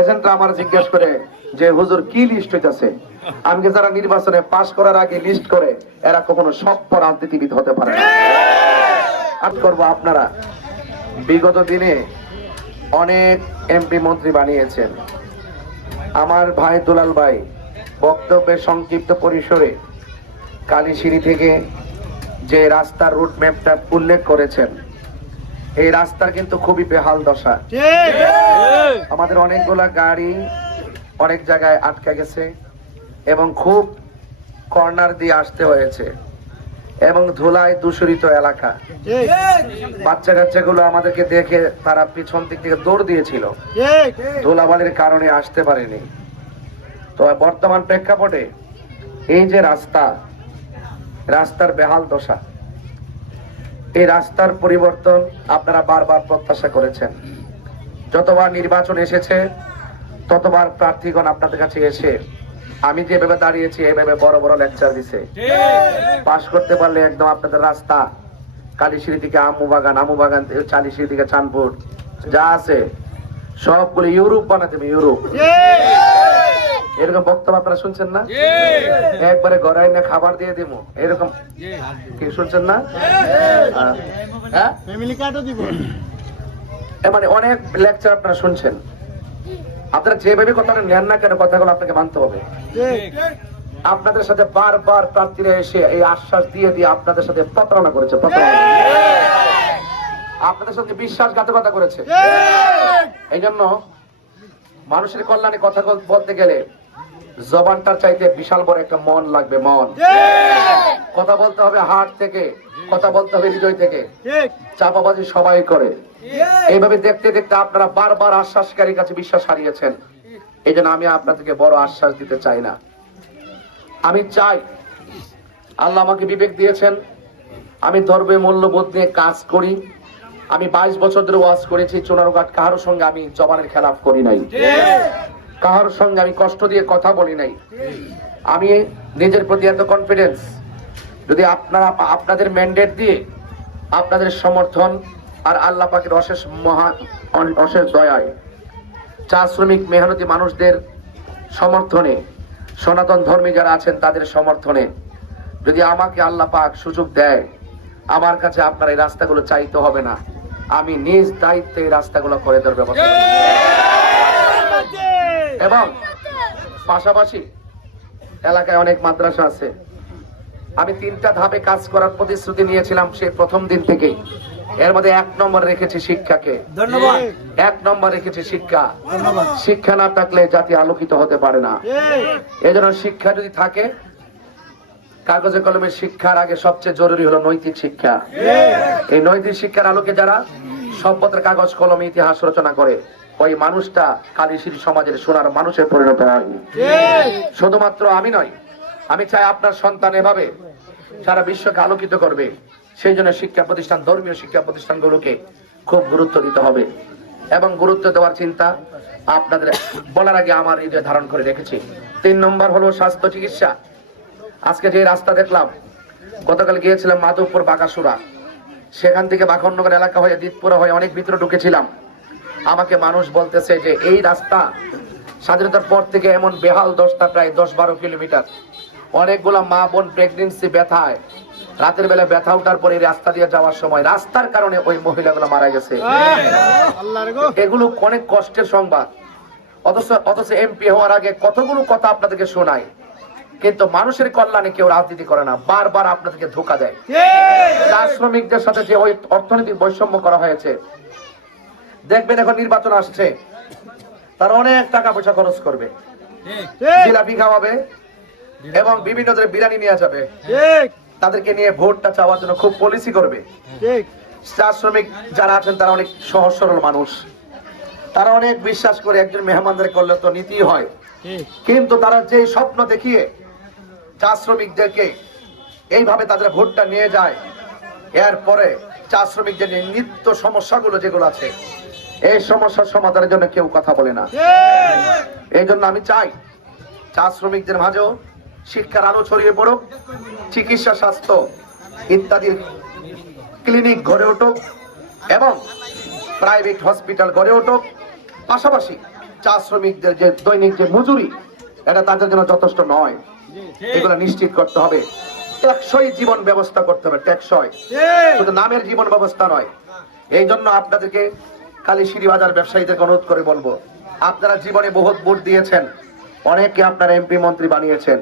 এজেন্টরা আমার জিজ্ঞেস করে যে হুজুর কি লিস্ট হইতাছে, আমি যারা নির্বাচনে পাশ করার আগে লিস্ট করে এরা কখনো সভ্য রাজনীতিবিদ হতে পারে না। আজ করবো, আপনারা বিগত দিনে অনেক এমপি মন্ত্রী বানিয়েছেন। আমার ভাই দুলাল ভাই বক্তব্যের সংক্ষিপ্ত পরিসরে কালীশিরি থেকে যে রাস্তার রুট ম্যাপটা উল্লেখ করেছেন, এই রাস্তার কিন্তু খুবই বেহাল দশা। আমাদের অনেকগুলা গাড়ি অনেক জায়গায় আটকে গেছে এবং খুব কর্নার দিয়ে আসতে হয়েছে এবং ধুলায় দূষিত এলাকা। বাচ্চা কাচ্চাগুলো আমাদেরকে দেখে তারা পিছন দিক থেকে দৌড় দিয়েছিল, ধুলাবালির কারণে আসতে পারেনি। তো বর্তমান প্রেক্ষাপটে এই যে রাস্তার বেহাল দশা, এই রাস্তার পরিবর্তন আপনারা বারবার প্রত্যাশা করেছেন। যতবার নির্বাচন এসেছে ততবার প্রার্থীগণ আপনাদের কাছে এসে আমি যেভাবে দাঁড়িয়েছি এইভাবে বড় বড় লেকচার দিছে, পাশ করতে পারলে একদম আপনাদের রাস্তা কালীশিরি থেকে আমুবাগান, আমুবাগান থেকে চালিশিরি থেকে চাঁদপুর যা আছে সবগুলো ইউরোপ বানাতে হবে, ইউরোপ। এরকম বক্তব্য আপনারা শুনছেন না? একবারে গড়াই না খাবার দিয়ে দিব, এরকম কি শুনছেন না? মানে অনেক লেকচার আপনারা শুনছেন। আপনারা যেভাবে কথাটা নেন না কেন, কথাগুলো আপনাকে মানতে হবে। আপনাদের সাথে বারবার প্রার্থীরা এসে এই আশ্বাস দিয়ে দিয়ে আপনাদের সাথে প্রতারণা করেছে, আপনাদের সাথে বিশ্বাসঘাতকতা করেছে। এই জন্য মানুষের কল্যাণে কথা বলতে গেলে জবানটার চাইতে বিশাল বড় একটা মন লাগবে, মন। কথা বলতে হবে হার্ট থেকে, কথা বলতে হবে হৃদয় থেকে। চাপাবাজি সবাই করে। এইভাবে দেখতে দেখতে আপনারা বারবার আশ্বাসকারীর কাছে বিশ্বাস হারিয়েছেন। এই জন্য আমি আপনাদেরকে বড় আশ্বাস দিতে চাই না। আমি চাই, আল্লাহ আমাকে বিবেক দিয়েছেন, আমি ধর্মের মূল্যবোধ নিয়ে কাজ করি। আমি 22 বছর ধরে ওয়াজ করেছি চুনারুঘাট, কারোর সঙ্গে আমি জবানের খেলাফ করি নাই, কারোর সঙ্গে আমি কষ্ট দিয়ে কথা বলি নাই। আমি নিজের প্রতি এত কনফিডেন্স, যদি আপনারা আপনাদের ম্যান্ডেট দিয়ে আপনাদের সমর্থন আর আল্লাহ পাকের অশেষ দয়ায় চা শ্রমিক মেহনতি মানুষদের সমর্থনে, সনাতন ধর্মী যারা আছেন তাদের সমর্থনে যদি আমাকে আল্লাহ পাক সুযোগ দেয়, আমার কাছে আপনার এই রাস্তাগুলো চাইতে হবে না, আমি নিজ দায়িত্বে এই রাস্তাগুলো করে দেওয়ার ব্যবস্থা। এবং পাশাপাশি এলাকায় অনেক মাদ্রাসা আছে। আমি 3টা ধাপে কাজ করার প্রতিশ্রুতি নিয়েছিলাম সেই প্রথম দিন থেকেই। এর মধ্যে 1 নম্বর রেখেছি শিক্ষাকে। ধন্যবাদ। 1 নম্বর রেখেছি শিক্ষা। শিক্ষা না থাকলে জাতি আলোকিত হতে পারে না। এজন্য শিক্ষা যদি থাকে, কাগজে কলমের শিক্ষার আগে সবচেয়ে জরুরি হলো নৈতিক শিক্ষা। এই নৈতিক শিক্ষার আলোকে যারা সভ্যতার কাগজ কলমে ইতিহাস রচনা করে, ওই মানুষটা কালীশিরি সমাজের সোনার মানুষের পরিণত হয়। শুধুমাত্র আমি নয়, আমি চাই আপনার সন্তান এভাবে সারা বিশ্বকে আলোকিত করবে। সেই জন্য শিক্ষা প্রতিষ্ঠান, ধর্মীয় শিক্ষা প্রতিষ্ঠানগুলোকে খুব গুরুত্ব দিতে হবে এবং গুরুত্ব দেওয়ার চিন্তা আপনাদের বলার আগে আমার হৃদয়ে ধারণ করে রেখেছি। 3 নম্বর হলো স্বাস্থ্য চিকিৎসা। আজকে যে রাস্তা দেখলাম, গতকাল গিয়েছিলাম মাধবপুর বাকাসুরা, সেখান থেকে বাখননগর এলাকা হয়ে দিতপুরা হয়ে অনেক ভিতরে ঢুকেছিলাম। আমাকে মানুষ বলতেছে যে এই রাস্তা স্বাধীনতার পর থেকে এমন বেহাল দশা, প্রায় 10-12 কিলোমিটার। অনেকগুলো মা বোন প্রেগনেন্সি ব্যথায় রাতের বেলা ব্যথা উঠার পরে রাস্তা দিয়ে যাওয়ার সময় রাস্তার কারণে ওই মহিলাগুলো মারা গেছে। এগুলো অনেক কষ্টের সংবাদ। অথচ এমপি হওয়ার আগে কতগুলো কথা আপনাদেরকে শোনায়, কিন্তু মানুষের কল্যাণে কেউ রাজনীতি করে না, বারবার আপনাদেরকে ধোঁকা দেয়। চা শ্রমিকদের সাথে যে ওই অর্থনৈতিক বৈষম্য করা হয়েছে, দেখবেন এখন নির্বাচন আসছে, তারা অনেক টাকা পয়সা খরচ করবে, জিলাপি খাওয়াবে এবং বিভিন্ন ধরনের বিরিয়ানি নিয়ে যাবে, তাদেরকে নিয়ে ভোটটা চাওয়ার জন্য খুব পলিসি করবে। চা শ্রমিক যারা আছেন তারা অনেক সহজ সরল মানুষ, তারা অনেক বিশ্বাস করে একজন মেহমানদের করলে তো নীতি হয়। কিন্তু তারা যে স্বপ্ন দেখিয়ে চা শ্রমিকদেরকে এইভাবে তাদের ভোটটা নিয়ে যায়, এরপরে চা শ্রমিকদের নিত্য সমস্যাগুলো যেগুলো আছে, এই সমস্যার সমাধানের জন্য কেউ কথা বলে না। এই জন্য আমি চাই চা শ্রমিকদের মাঝেও শিক্ষার আলো ছড়িয়ে পড়ুক, চিকিৎসা, স্বাস্থ্য ইত্যাদির ক্লিনিক গড়ে উঠুক এবং প্রাইভেট হসপিটাল গড়ে উঠুক। পাশাপাশি চা শ্রমিকদের যে দৈনিক যে মজুরি, এটা তাদের জন্য যথেষ্ট নয়। এগুলো নিশ্চিত করতে হবে। টেকসই জীবন ব্যবস্থা করতে হবে, টেকসই, শুধু নামের জীবন ব্যবস্থা নয়। এই জন্য আপনাদেরকে কালীশিরি বাজার ব্যবসায়ীদেরকে অনুরোধ করে বলবো, আপনারা জীবনে বহুত ভোট দিয়েছেন, অনেকে আপনারা এমপি মন্ত্রী বানিয়েছেন।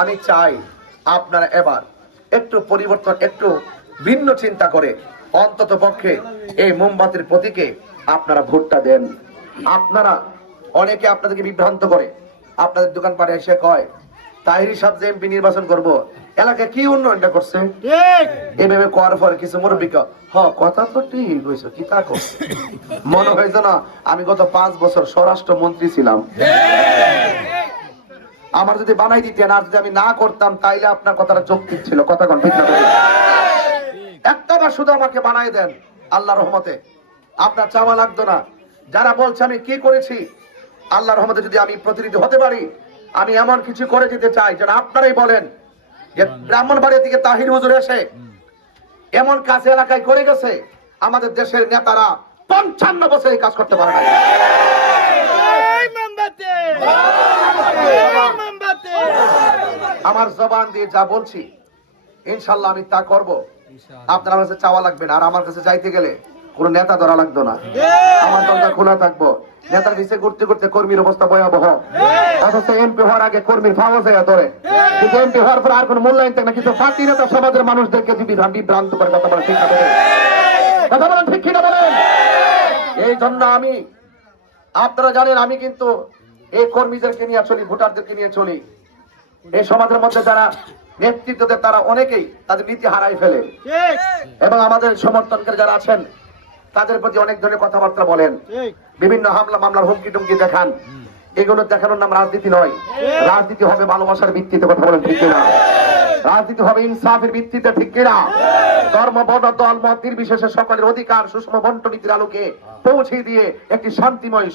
আমি চাই আপনারা এবার একটু পরিবর্তন, একটু ভিন্ন চিন্তা করে অন্তত পক্ষে এই মোমবাতির প্রতীকে আপনারা ভোটটা দেন। আপনারা অনেকে আপনাদেরকে বিভ্রান্ত করে, আপনাদের দোকানপাটে এসে কয় তাহিরি সাহেব যে এমপি নির্বাচন করব, এলাকায় কি উন্নয়নটা করছে, এভাবে করার পরে কিছু মুরব্বী কথা তো ঠিক হয়েছে, কি তা করছে মনে হয়েছে না আমি গত 5 বছর স্বরাষ্ট্র মন্ত্রী ছিলাম, আমার যদি বানাই দিতেন আর যদি আমি না করতাম তাইলে আপনার কথাটা যৌক্তিক ছিল। কথা কোন ঠিক না? একটাবার শুধু আমাকে বানাই দেন, আল্লাহর রহমতে আপনার চাওয়া লাগতো না। যারা বলছে আমি কি করেছি, আল্লাহর রহমতে যদি আমি প্রতিনিধি হতে পারি, আমি এমন কিছু করে যেতে চাই যেন আপনারাই বলেন যে ব্রাহ্মণবাড়িয়া থেকে তাহির হুজুর এসে এমন কাজ এলাকায় করে গেছে, আমাদের দেশের নেতারা 55 বছর এই কাজ করতে পারে না। আমার জবান দিয়ে যা বলছি ইনশাল্লাহ আমি তা করব। আপনার কাছে চাওয়া লাগবে না, আর আমার কাছে চাইতে গেলে কোন নেতা ধরা লাগতো না, আমার দরজা খোলা থাকবো। নেতার পিছিয়ে ঘুরতে ঘুরতে কর্মীর অবস্থা ভয়াবহ, অথচ এমপি হওয়ার আগে কর্মীর ফাওয়া যায় ধরে, কিন্তু এমপি হওয়ার পর আর কোন মূল্যায়ন থাকে না। কিন্তু পার্টি নেতা সমাজের মানুষদেরকে বিভ্রান্ত করে কথা বলে, ঠিক না বলেন? কথা বলেন ঠিক কিনা বলেন? এই জন্য আমি, আপনারা জানেন আমি কিন্তু এই কর্মীদেরকে নিয়ে চলি, ভোটারদেরকে নিয়ে চলি। এই সমাজের মধ্যে যারা নেতৃত্ব দেয় তারা অনেকেই তাদের নীতি হারাই ফেলে, এবং আমাদের সমর্থনকারী যারা আছেন তাদের প্রতি অনেক ধরনের কথাবার্তা বলেন, বিভিন্ন হামলা মামলার হুমকি টুমকি দেখান। এগুলো দেখানোর নাম রাজনীতি নয়। রাজনীতি হবে ভালোবাসার ভিত্তিতে, কথা বলেন ঠিক কিনা? রাজনীতি হবে ইনসাফের ভিত্তিতে, ঠিক কিনা? ধর্ম, বর্ণ, দল, মত নির্বিশেষে সকলের অধিকার সুষম বন্টনীতির আলোকে পৌঁছে দিয়ে একটি শান্তিময়,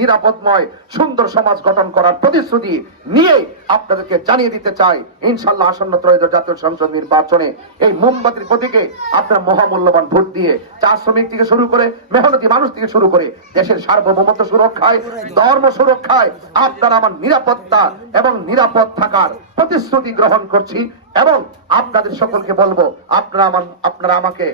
নিরাপদময়, সুন্দর সমাজ গঠন করার প্রতিশ্রুতি নিয়ে আপনাদেরকে জানিয়ে দিতে চাই, ইনশাআল্লাহ আসন্ন ত্রয়োদশ জাতীয় সংসদ নির্বাচনে এই মোমবাতির প্রতীকে আপনারা মহামূল্যবান ভোট দিয়ে চা শ্রমিক থেকে শুরু করে মেহনতি মানুষ থেকে শুরু করে দেশের সার্বভৌমত্ব সুরক্ষায়, ধর্ম সুরক্ষায় আপনারা আমার নিরাপত্তা এবং নিরাপদ থাকার প্রতিশ্রুতি গ্রহণ করছি। এবং আপনাদের সকলকে বলবো, আপনারা আমাকে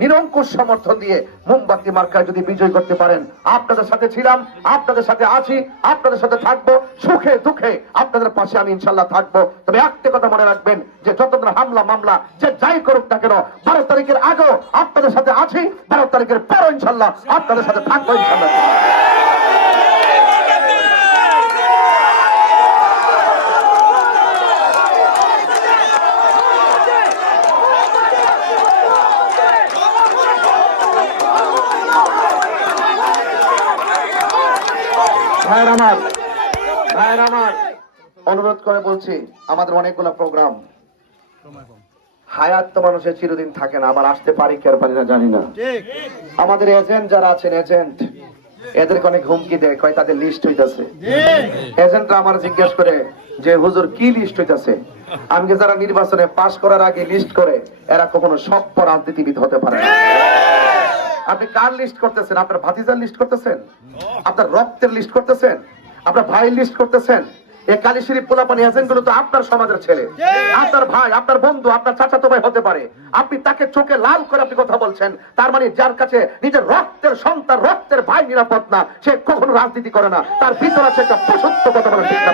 নিরঙ্কুশ সমর্থন দিয়ে মোমবাতি মার্কায় যদি বিজয় করতে পারেন, আপনাদের সাথে ছিলাম, আপনাদের সাথে আছি, আপনাদের সাথে থাকবো, সুখে দুঃখে আপনাদের পাশে আমি ইনশাল্লাহ থাকবো। তবে একটা কথা মনে রাখবেন যে যত হামলা মামলা যে যাই করুক না কেন, 12 তারিখের আগেও আপনাদের সাথে আছি, 12 তারিখের পরও ইনশাল্লাহ আপনাদের সাথে থাকবো ইনশাল্লাহ। ভাইয়ের আমার অনুরোধ করে বলছি, আমাদের অনেকগুলো প্রোগ্রাম, হায়াত তো মানুষের চিরদিন থাকে না, আবার আসতে পারি কি আর পারি না জানি না। আমাদের এজেন্ট যারা আছেন, এজেন্ট এদেরকে অনেক হুমকি দেয়, কয় তাদের লিস্ট হইতাছে। এজেন্টরা আমার জিজ্ঞেস করে যে হুজুর কি লিস্ট হইতাছে? আমি যারা নির্বাচনে পাশ করার আগে লিস্ট করে, এরা কখনো সভ্য রাজনীতিবিদ হতে পারে না। আপনি কার লিস্ট করতেছেন? আপনার ভাতিজার লিস্ট করতেছেন, আপনার রক্তের লিস্ট করতেছেন, আপনার ভাইয়ের লিস্ট করতেছেন। এই কালীশিরি পোলাপানি এজেন্ট গুলো তো আপনার সমাজের ছেলে, আপনার ভাই, আপনার বন্ধু, আপনার চাচাতো ভাই হতে পারে। আপনি তাকে চোখে লাল করে আপনি কথা বলছেন, তার মানে যার কাছে নিজের রক্তের সন্তান, রক্তের ভাই নিরাপদ না, সে কখনো রাজনীতি করে না, তার ভিতর আছে একটা পশুত্ব। কথা বলেন ঠিক না?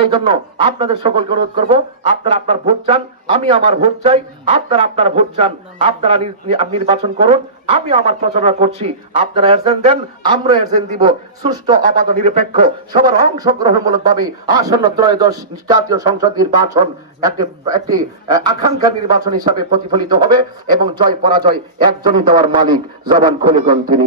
এই জন্য আপনাদের সকলকে অনুরোধ করবো, আপনারা আপনার ভোট চান, আমি আমার ভোট চাই, আপনারা আপনার ভোট চান, আপনারা নির্বাচন করুন, আমি আমার প্রচারণা করছি, আপনারা এজেন্ট দেন, আমরা এজেন্ট দিব। সুষ্ঠু, অবাধ, নিরপেক্ষ, সবার অংশগ্রহণমূলক ভাবে আসন্ন ত্রয়োদশ জাতীয় সংসদ নির্বাচন একটি আকাঙ্ক্ষা নির্বাচন হিসাবে প্রতিফলিত হবে, এবং জয় পরাজয় একজনই দেওয়ার মালিক, জবান খুলে কোন তিনি।